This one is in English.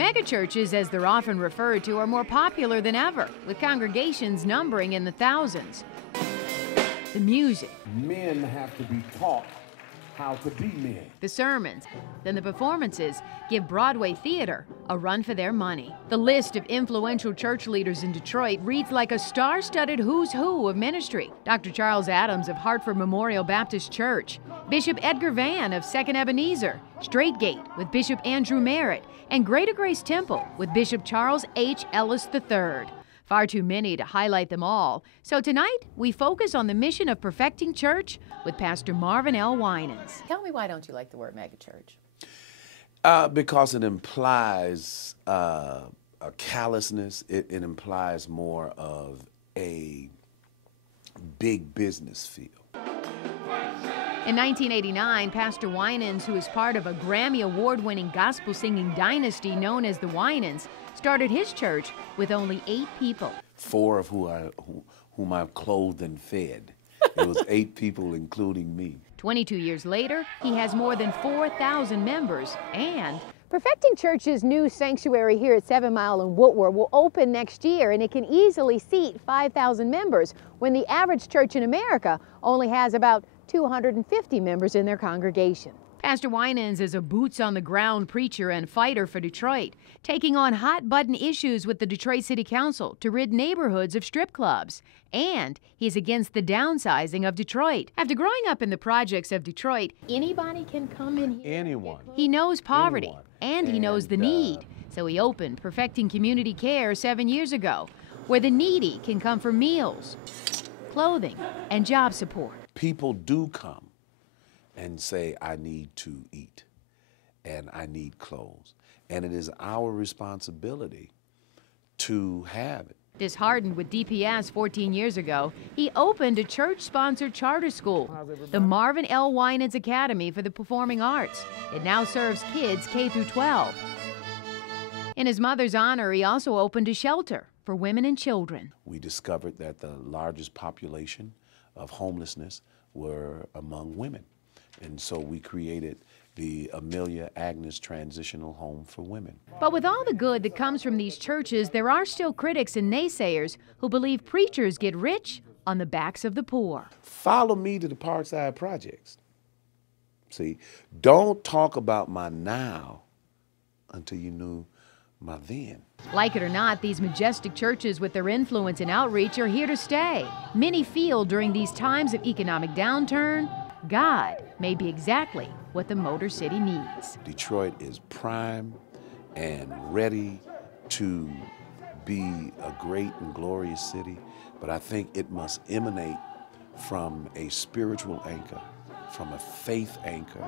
Megachurches, as they're often referred to, are more popular than ever, with congregations numbering in the thousands. The music. Men have to be taught how to be men. The sermons, then the performances give Broadway theater a run for their money. The list of influential church leaders in Detroit reads like a star-studded who's who of ministry. Dr. Charles Adams of Hartford Memorial Baptist Church, Bishop Edgar Vann of Second Ebenezer, Straight Gate with Bishop Andrew Merritt, and Greater Grace Temple with Bishop Charles H. Ellis III. Far too many to highlight them all. So tonight, we focus on the mission of perfecting church with Pastor Marvin L. Winans. Tell me, why don't you like the word megachurch? Because it implies a callousness. It implies more of a big business feel. In 1989, Pastor Winans, who is part of a Grammy Award-winning gospel-singing dynasty known as the Winans, started his church with only 8 people. 4 of whom I've clothed and fed. It was 8 people, including me. 22 years later, he has more than 4,000 members, and Perfecting Church's new sanctuary here at 7 Mile and Woodward will open next year, and it can easily seat 5,000 members when the average church in America only has about 250 members in their congregation. Pastor Winans is a boots-on-the-ground preacher and fighter for Detroit, taking on hot-button issues with the Detroit City Council to rid neighborhoods of strip clubs. And he's against the downsizing of Detroit. After growing up in the projects of Detroit, anybody can come in here. Anyone. He knows poverty, Anyone. and he knows the need. So he opened Perfecting Community Care 7 years ago, where the needy can come for meals, clothing, and job support. People do come and say, I need to eat and I need clothes. And it is our responsibility to have it. Disheartened with DPS 14 years ago, he opened a church-sponsored charter school, the Marvin L. Winans Academy for the Performing Arts. It now serves kids K through 12. In his mother's honor, he also opened a shelter for women and children. We discovered that the largest population of homelessness were among women. And so we created the Amelia Agnes Transitional Home for Women. But with all the good that comes from these churches, there are still critics and naysayers who believe preachers get rich on the backs of the poor. Follow me to the Parkside Projects. See, don't talk about my now until you knew my then. Like it or not, these majestic churches with their influence and outreach are here to stay. Many feel during these times of economic downturn, God may be exactly what the Motor City needs. Detroit is prime and ready to be a great and glorious city, but I think it must emanate from a spiritual anchor, from a faith anchor.